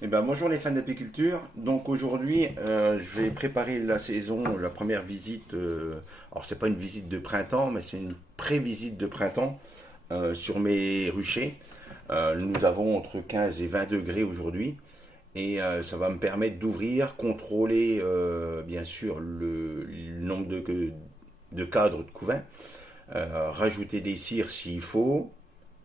Eh ben, bonjour les fans d'apiculture. Donc aujourd'hui, je vais préparer la saison, la première visite. Alors c'est pas une visite de printemps, mais c'est une pré-visite de printemps sur mes ruchers. Nous avons entre 15 et 20 degrés aujourd'hui, et ça va me permettre d'ouvrir, contrôler bien sûr le nombre de cadres de couvain, rajouter des cires s'il faut,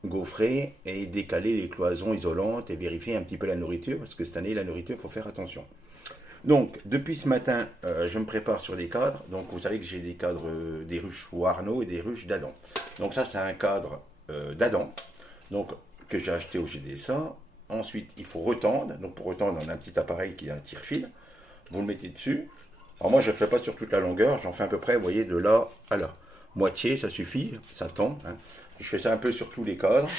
gaufrer et décaler les cloisons isolantes et vérifier un petit peu la nourriture, parce que cette année la nourriture il faut faire attention. Donc depuis ce matin, je me prépare sur des cadres. Donc vous savez que j'ai des cadres, des ruches Warno et des ruches d'Adam. Donc ça c'est un cadre d'Adam, donc que j'ai acheté au GDSA. Ensuite il faut retendre. Donc pour retendre on a un petit appareil qui a un tire-fil. Vous le mettez dessus. Alors moi je ne le fais pas sur toute la longueur, j'en fais à peu près, vous voyez, de là à là. Moitié, ça suffit, ça tend. Hein. Je fais ça un peu sur tous les cadres,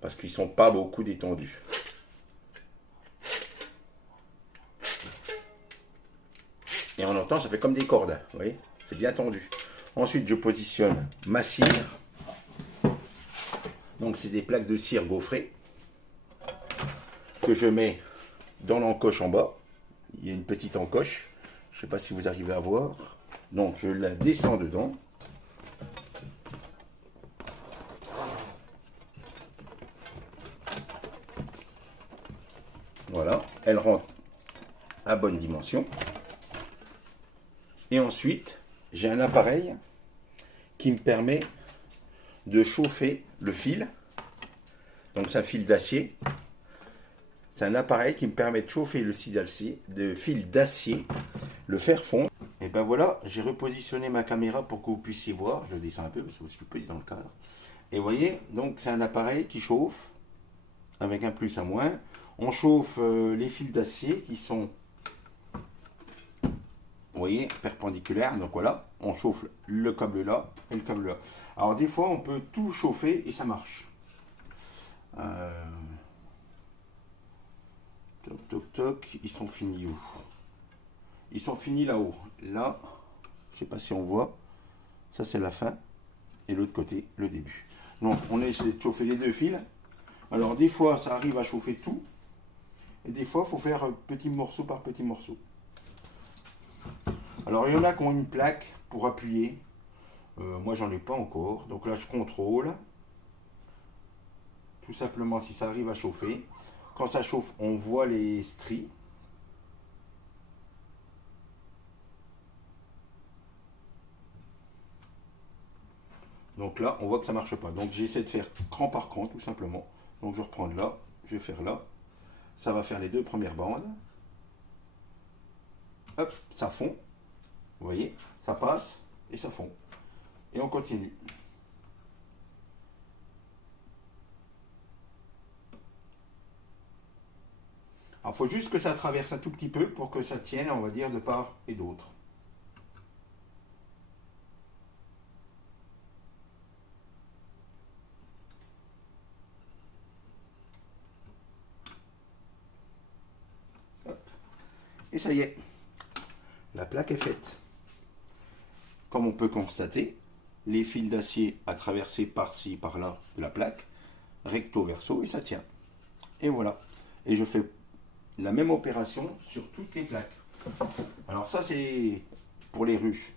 parce qu'ils ne sont pas beaucoup détendus. Et en entend, ça fait comme des cordes, vous voyez, c'est bien tendu. Ensuite, je positionne ma cire. Donc c'est des plaques de cire gaufrées, que je mets dans l'encoche en bas. Il y a une petite encoche, je ne sais pas si vous arrivez à voir. Donc je la descends dedans. Voilà, elle rentre à bonne dimension. Et ensuite, j'ai un appareil qui me permet de chauffer le fil. Donc c'est un fil d'acier. C'est un appareil qui me permet de chauffer le fil d'acier, le faire fondre. Et ben voilà, j'ai repositionné ma caméra pour que vous puissiez voir. Je le descends un peu parce que je suis petit dans le cadre. Et vous voyez, donc c'est un appareil qui chauffe avec un plus, un moins. On chauffe les fils d'acier qui sont, vous voyez, perpendiculaires. Donc voilà, on chauffe le câble là et le câble là. Alors des fois, on peut tout chauffer et ça marche. Toc, toc, toc. Ils sont finis où? Ils sont finis là-haut. Là, je ne sais pas si on voit. Ça, c'est la fin. Et l'autre côté, le début. Donc, on essaie de chauffer les deux fils. Alors, des fois, ça arrive à chauffer tout. Et des fois, il faut faire petit morceau par petit morceau. Alors, il y en a qui ont une plaque pour appuyer. Moi, j'en ai pas encore. Donc là, je contrôle. Tout simplement, si ça arrive à chauffer. Quand ça chauffe, on voit les stries. Donc là, on voit que ça ne marche pas. Donc j'essaie de faire cran par cran, tout simplement. Donc je reprends de là, je vais faire là. Ça va faire les deux premières bandes. Hop, ça fond. Vous voyez, ça passe et ça fond. Et on continue. Alors il faut juste que ça traverse un tout petit peu pour que ça tienne, on va dire, de part et d'autre. Et ça y est, la plaque est faite. Comme on peut constater, les fils d'acier à traverser par-ci, par-là de la plaque, recto verso, et ça tient. Et voilà. Et je fais la même opération sur toutes les plaques. Alors ça, c'est pour les ruches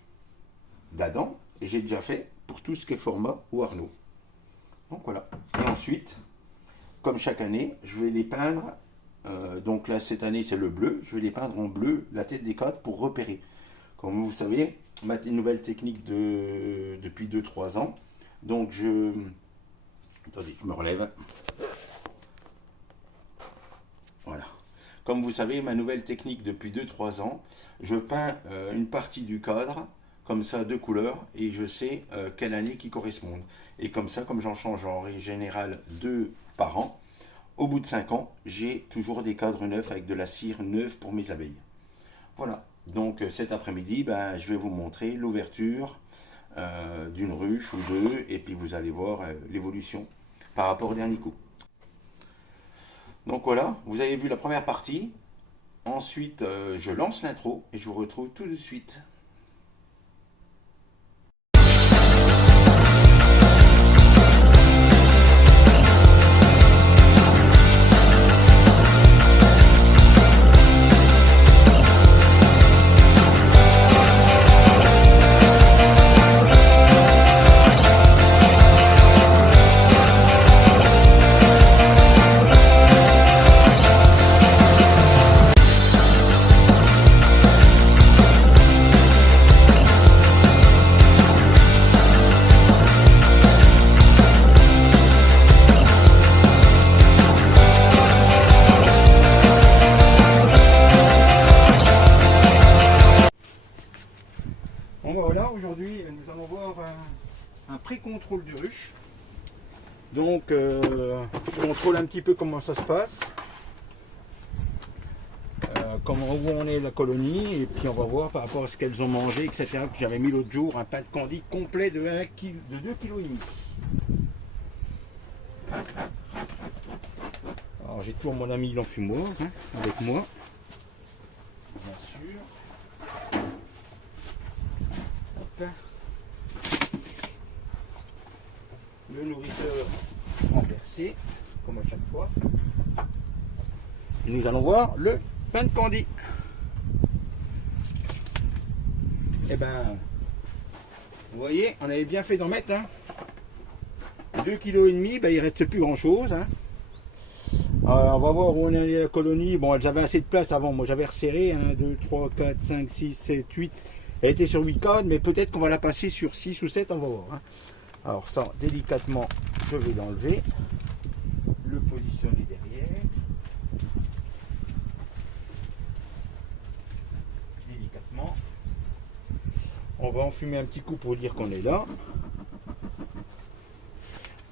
d'Adam, et j'ai déjà fait pour tout ce qui est format ou Arnaud. Donc voilà. Et ensuite, comme chaque année, je vais les peindre. Donc là, cette année, c'est le bleu. Je vais les peindre en bleu, la tête des cadres, pour repérer. Comme vous savez, ma nouvelle technique depuis 2-3 ans. Donc attendez, je me relève. Voilà. Comme vous savez, ma nouvelle technique depuis 2-3 ans, je peins une partie du cadre, comme ça, de couleurs, et je sais quelle année qui correspondent. Et comme ça, comme j'en change en général 2 par an, au bout de 5 ans, j'ai toujours des cadres neufs avec de la cire neuve pour mes abeilles. Voilà. Donc cet après-midi, je vais vous montrer l'ouverture d'une ruche ou deux, et puis vous allez voir l'évolution par rapport au dernier coup. Donc voilà, vous avez vu la première partie. Ensuite, je lance l'intro et je vous retrouve tout de suite. pré-contrôle de ruche. Donc je contrôle un petit peu comment ça se passe, où on est la colonie, et puis on va voir par rapport à ce qu'elles ont mangé, etc. Que j'avais mis l'autre jour un pain de candy complet de 2,5 kg. Alors j'ai toujours mon ami l'enfumoir avec moi, bien sûr. Hop. Le nourriteur renversé, comme à chaque fois. Et nous allons voir le pain de candy. Et ben, vous voyez, on avait bien fait d'en mettre. 2,5 kg, ben, il ne reste plus grand chose. On va voir où on est à la colonie. Bon, elles avaient assez de place avant. Moi, j'avais resserré 1, 2, 3, 4, 5, 6, 7, 8. Elle était sur 8 cadres, mais peut-être qu'on va la passer sur 6 ou 7. On va voir. Alors, ça, délicatement, je vais l'enlever. Le positionner derrière. Délicatement. On va enfumer un petit coup pour dire qu'on est là.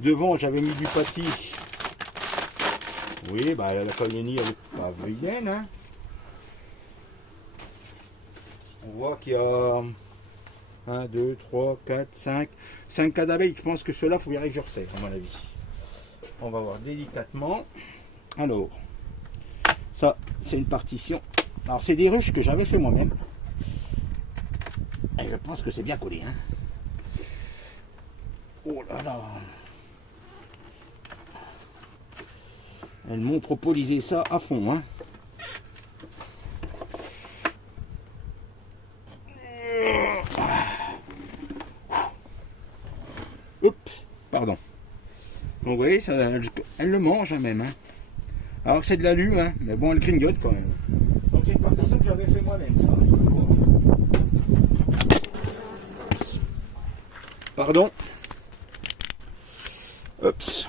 Devant, j'avais mis du pâtis. Oui, bah, la colonie, elle n'est pas vilaine. On voit qu'il y a 1, 2, 3, 4, 5 cas d'abeilles. Je pense que ceux-là, il faut bien que je resserre, à mon avis. On va voir délicatement. Alors, ça, c'est une partition. Alors, c'est des ruches que j'avais fait moi-même. Et je pense que c'est bien collé. Oh là là. Elles m'ont proposé ça à fond. Oups, pardon. Donc vous voyez, ça, elle le mange même. Alors que c'est de l'alu, mais bon, elle grignote quand même. Donc c'est une partition que j'avais fait moi-même, ça. Pardon. Oups.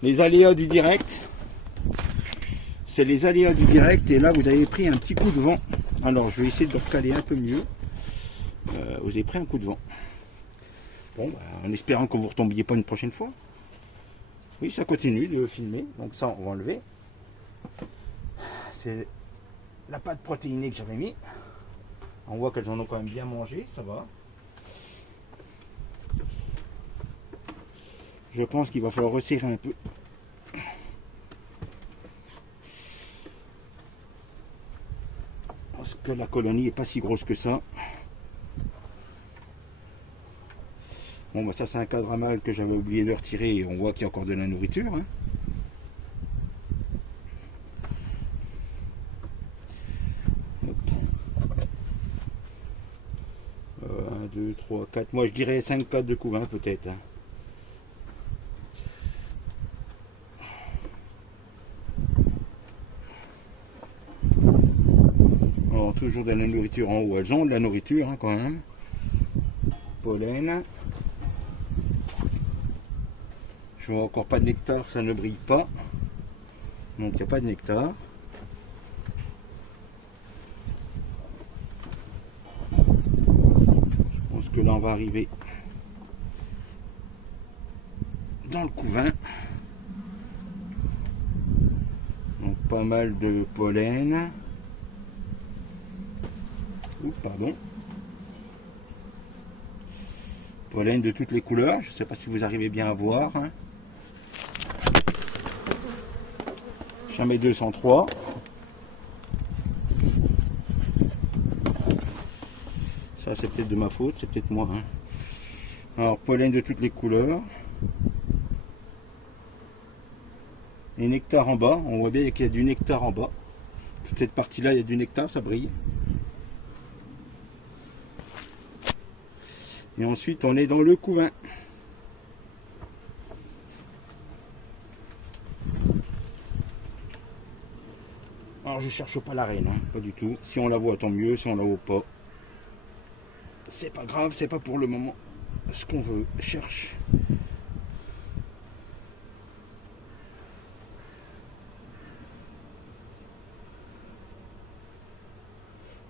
Les aléas du direct. C'est les aléas du direct. Et là, vous avez pris un petit coup de vent. Alors, je vais essayer de recaler un peu mieux. Vous avez pris un coup de vent. Bon, bah, en espérant que vous ne retombiez pas une prochaine fois. Oui, ça continue de filmer. Donc ça, on va enlever. C'est la pâte protéinée que j'avais mis. On voit qu'elles en ont quand même bien mangé. Ça va. Je pense qu'il va falloir resserrer un peu. Parce que la colonie n'est pas si grosse que ça. Bon, bah ça c'est un cadre à mal que j'avais oublié de retirer. Et on voit qu'il y a encore de la nourriture. 1, 2, 3, 4. Moi je dirais 5 cadres de couvain peut-être. Alors, toujours de la nourriture en haut. Elles ont de la nourriture quand même. Pollen. Je vois encore pas de nectar, ça ne brille pas. Donc il n'y a pas de nectar. Je pense que là on va arriver dans le couvain. Donc pas mal de pollen. Oups, pardon. Pollen de toutes les couleurs. Je ne sais pas si vous arrivez bien à voir. Jamais 203. Ça c'est peut-être de ma faute, c'est peut-être moi. Alors pollen de toutes les couleurs. Et nectar en bas. On voit bien qu'il y a du nectar en bas. Toute cette partie là il y a du nectar, ça brille. Et ensuite on est dans le couvain. Alors je cherche pas la reine, pas du tout. Si on la voit tant mieux, si on la voit pas, c'est pas grave, c'est pas pour le moment ce qu'on veut. Cherche.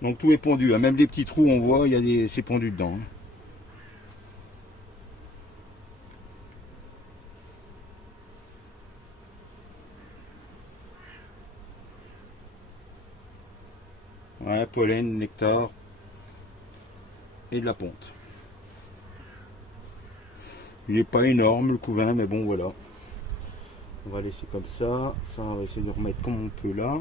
Donc tout est pondu, même les petits trous on voit, c'est pondu dedans. Ouais, pollen, nectar et de la ponte. Il n'est pas énorme le couvain, mais bon voilà. On va laisser comme ça. Ça, on va essayer de remettre comme on peut là.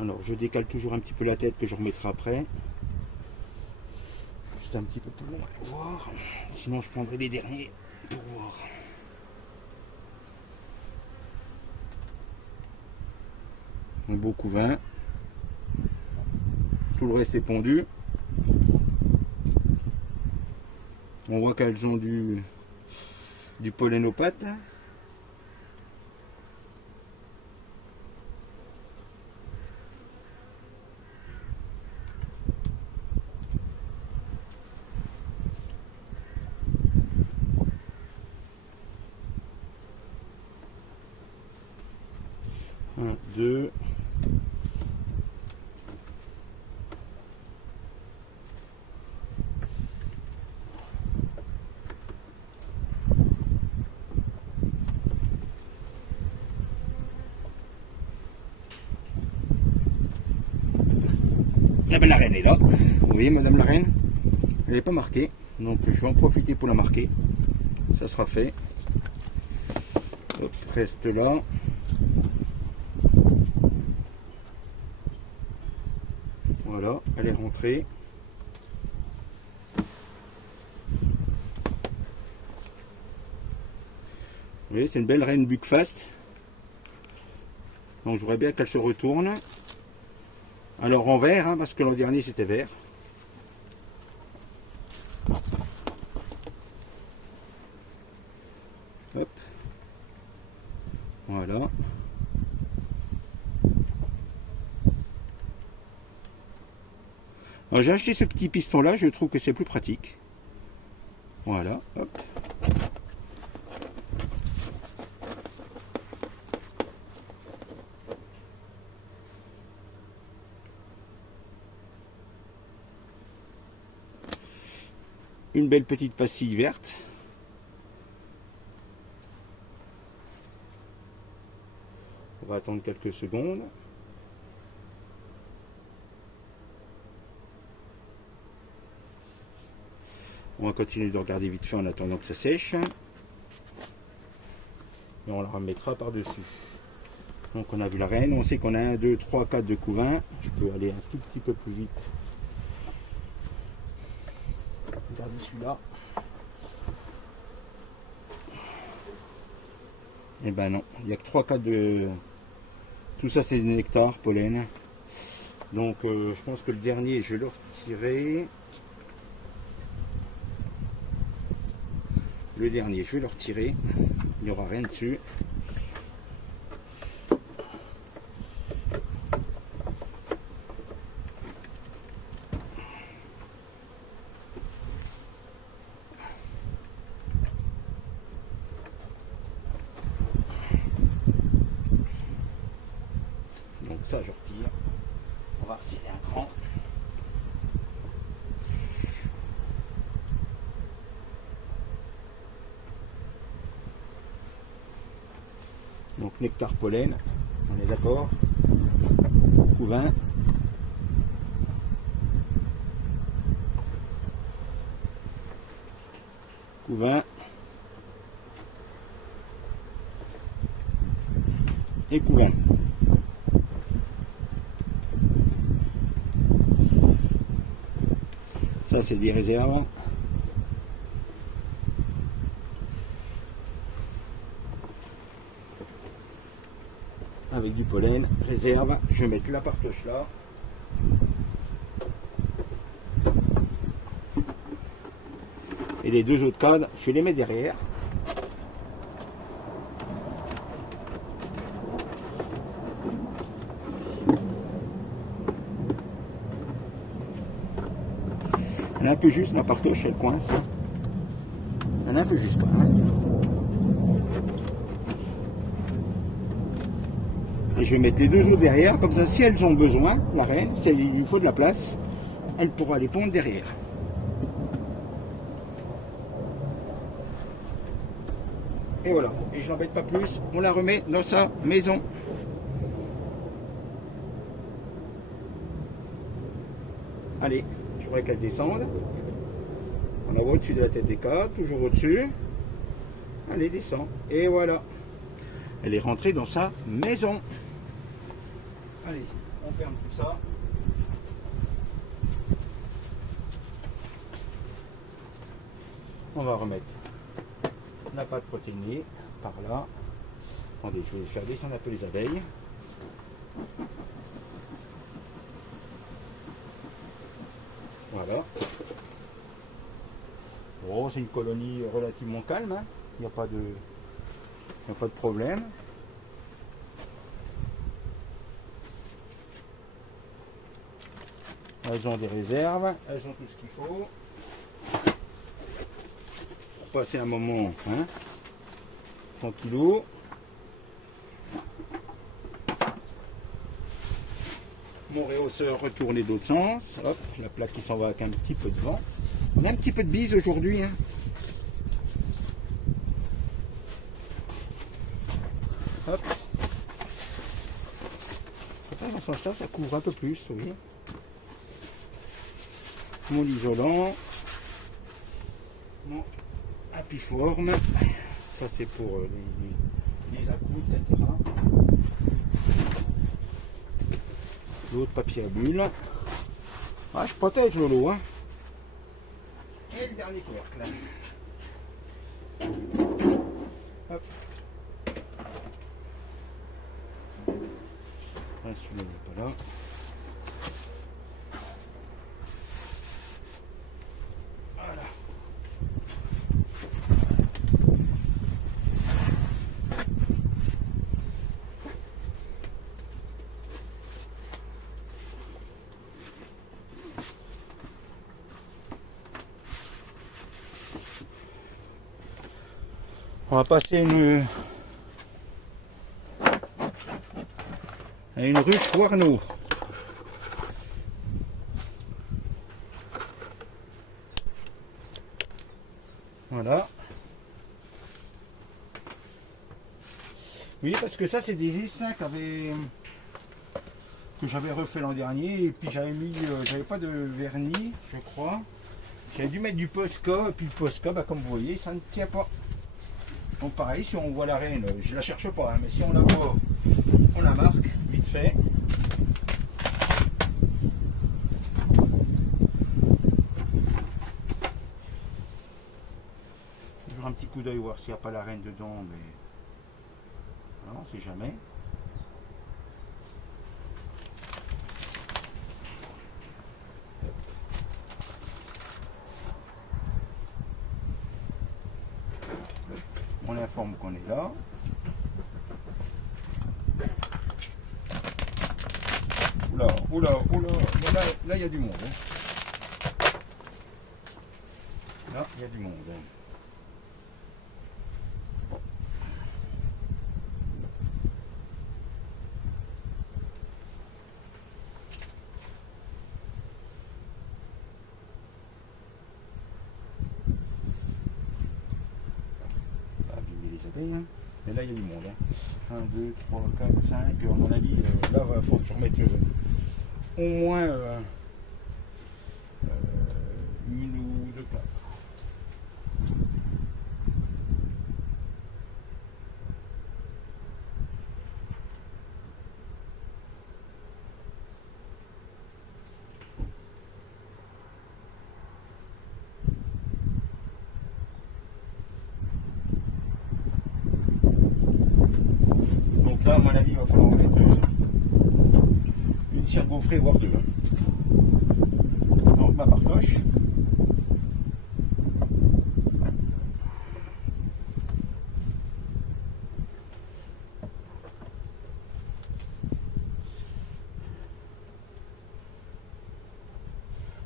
Alors je décale toujours un petit peu la tête que je remettrai après. Juste un petit peu plus loin pour voir. Sinon je prendrai les derniers pour voir. Un beau couvain. Tout le reste est pondu. On voit qu'elles ont du pollen aux pattes. Un, deux. Ah ben, la reine est là. Vous voyez madame la reine, elle n'est pas marquée. Donc je vais en profiter pour la marquer. Ça sera fait. Hop, reste là. Voilà, elle est rentrée. Vous voyez, c'est une belle reine Buckfast. Donc je voudrais bien qu'elle se retourne. Alors en vert, hein, parce que l'an dernier c'était vert. Hop. Voilà. Alors j'ai acheté ce petit piston là, je trouve que c'est plus pratique. Voilà, hop. Une belle petite pastille verte. On va attendre quelques secondes. On va continuer de regarder vite fait en attendant que ça sèche. Et on la remettra par-dessus. Donc on a vu la reine, on sait qu'on a 1, 2, 3, 4 de couvain. Je peux aller un tout petit peu plus vite. Regardez celui-là. Et ben non, il n'y a que 3 4 de... Tout ça c'est des nectar, pollen. Donc je pense que le dernier, je vais le retirer. Le dernier, je vais le retirer. Il n'y aura rien dessus. Donc ça, je retire. On va retirer un cran. Donc nectar pollen, on est d'accord. Couvain. Couvain. Et couvain. Ça c'est des réserves. Avec du pollen, réserve, je vais mettre la partoche là. Et les deux autres cadres, je vais les mettre derrière. Elle est un peu juste, ma partoche, elle coince. Elle est un peu juste, quoi. Et je vais mettre les deux autres derrière, comme ça, si elles ont besoin, la reine, si il lui faut de la place, elle pourra les pondre derrière. Et voilà, et je l'embête pas plus, on la remet dans sa maison. Allez, je voudrais qu'elle descende. On la voit au-dessus de la tête des quatre, toujours au-dessus. Allez, descend. Et voilà. Elle est rentrée dans sa maison. Allez, on ferme tout ça. On va remettre la pâte protéinée par là. Attendez, je vais faire descendre un peu les abeilles. Voilà. Bon, c'est une colonie relativement calme, hein. Il n'y a pas de problème. Elles ont des réserves, elles ont tout ce qu'il faut. Pour passer un moment, hein, tranquillou. Mon réhausseur retourné d'autre sens. Hop, la plaque qui s'en va avec un petit peu de vent. On a un petit peu de bise aujourd'hui, hein. Hop. Dans ce sens-là, ça couvre un peu plus, oui. Mon isolant. Mon apiforme. Ça, c'est pour les à-coups, etc. L'autre papier à bulles. Ah, je protège Lolo, hein. Et le dernier couvercle. Hop. Ah, celui-là n'est pas là. Voilà. On va passer à une ruche Warneau. Voilà. Oui, parce que ça, c'est des essaims que j'avais refait l'an dernier. Et puis j'avais pas de vernis, je crois. J'avais dû mettre du Posca. Et puis le Posca, bah, comme vous voyez, ça ne tient pas. Donc pareil, si on voit la reine, je la cherche pas, hein, mais si on la voit, on la marque, vite fait. Toujours un petit coup d'œil, voir s'il n'y a pas la reine dedans, mais non, on sait jamais. On informe qu'on est là. Oula, oula, oula. Mais là, il y a du monde. Hein. Là, il y a du monde. Hein. Hein. Et là il y a du monde. Hein. 1, 2, 3, 4, 5. À mon avis, là il va falloir que je remette au moins une ou deux plaques. Là, à mon avis, il va falloir mettre une cire gaufrée, voire deux. Donc, ma partoche.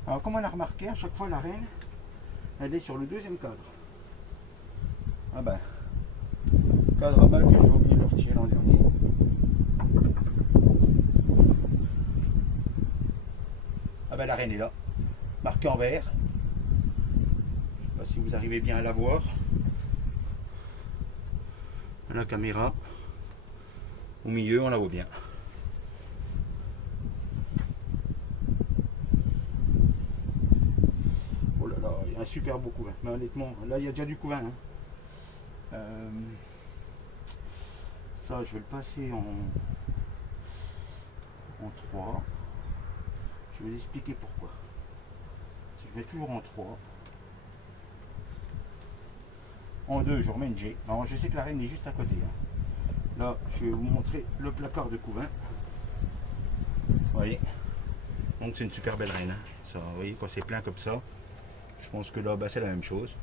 Alors, comme on a remarqué, à chaque fois, la reine, elle est sur le deuxième cadre. Ah ben, cadre à balle que j'ai oublié de le retirer l'an dernier. Ah ben la reine est là, marquée en vert. Je ne sais pas si vous arrivez bien à la voir. la caméra. Au milieu, on la voit bien. Oh là là, il y a un super beau couvain. Mais honnêtement, là, il y a déjà du couvain. Hein. Ça, je vais le passer en 3. Je vais vous expliquer pourquoi. Si je mets toujours en 3. En 2, je remets une G. Alors, je sais que la reine est juste à côté. Hein. Là, je vais vous montrer le placard de couvain. Vous voyez. Donc, c'est une super belle reine. Hein. Ça, vous voyez, quand c'est plein comme ça, je pense que là, bah, c'est la même chose.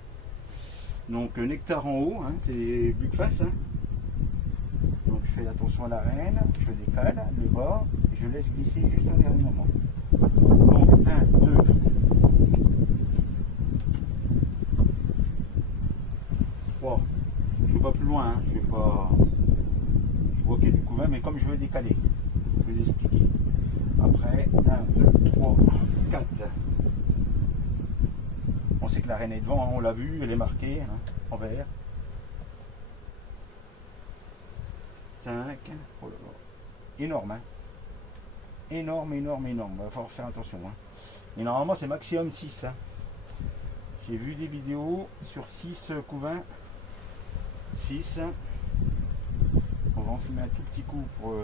Donc, nectar en haut, hein, c'est bulle-face. Hein. Donc, je fais attention à la reine. Je décale le bas. Et je laisse glisser juste un dernier moment. Donc, 1, 2. 3. Je ne vais pas plus loin, hein. Je vais pas. Je vois qu'il y a du couvain, mais comme je veux décaler, je vais vous expliquer. Après, 1, 2, 3, 4. On sait que la reine est devant, hein. On l'a vu, elle est marquée hein, en vert. 5. Oh là là. Énorme, hein. Énorme, énorme, énorme. Il va falloir faire attention. Hein. Et normalement, c'est maximum 6. Hein. J'ai vu des vidéos sur 6 couvains. 6. On va en fumer un tout petit coup pour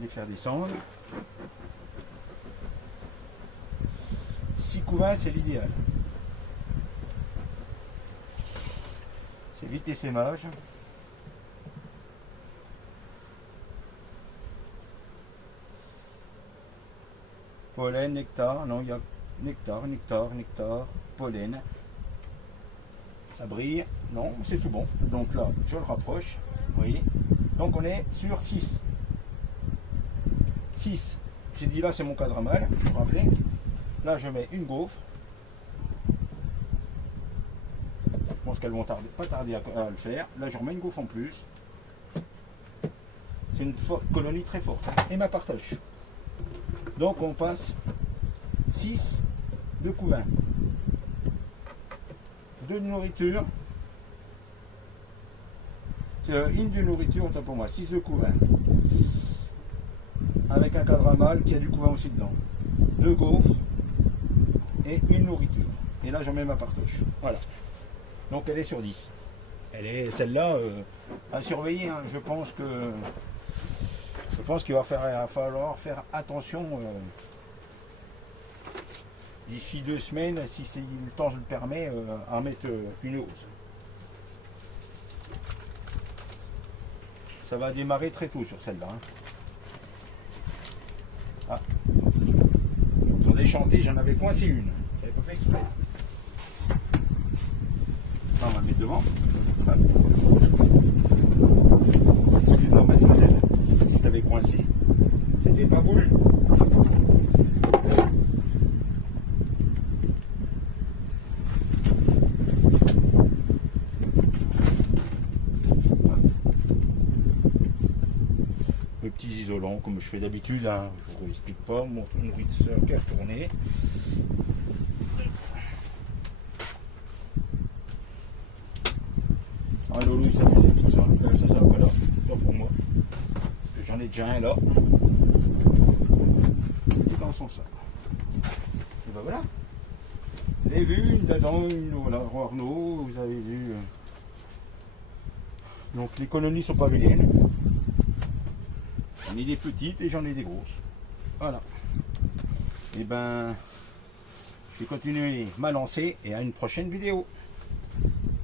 les faire descendre. 6 couvains, c'est l'idéal. C'est vite l'essaimage. Pollen, nectar, non, il y a nectar, nectar, nectar, pollen. Ça brille, non, c'est tout bon. Donc là, je le rapproche, vous voyez. Donc on est sur 6. 6. J'ai dit là, c'est mon cadre mâle, vous vous rappelez. Là, je mets une gaufre. Je pense qu'elles vont pas tarder à le faire. Là, je remets une gaufre en plus. C'est une colonie très forte. Hein. Et ma partage. Donc on passe 6 de couvain, 2 de nourriture, une de nourriture, autant pour moi, 6 de couvain, avec un cadre mâle qui a du couvain aussi dedans, 2 gaufres et une nourriture. Et là j'en mets ma partoche. Voilà. Donc elle est sur 10. Elle est celle-là à surveiller. Hein. Je pense qu'il va falloir faire attention d'ici 2 semaines, si le temps le permet, à mettre une hausse. Ça va démarrer très tôt sur celle-là. Hein. Ah. Sur des chantiers, j'en avais coincé une. J'avais pas fait exprès. Là, on va le mettre devant. Ah. Excuse-moi, mademoiselle. Si t'avais coincé, c'était pas voulu. Le petit isolant, comme je fais d'habitude, hein. Je vous explique pas, mon nourriture qui a retourné. Ah, Lolo, il s'amusait avec tout ça. Ça va pas là. C'est pas pour moi. Parce que j'en ai déjà un là. Et dans son sac. Et ben voilà. Vous avez vu une d'Adam, une voilà, Arnaud, vous avez vu. Donc les colonies sont pas vilaines. J'en ai des petites et j'en ai des grosses. Voilà. Et ben, je vais continuer ma lancée et à une prochaine vidéo.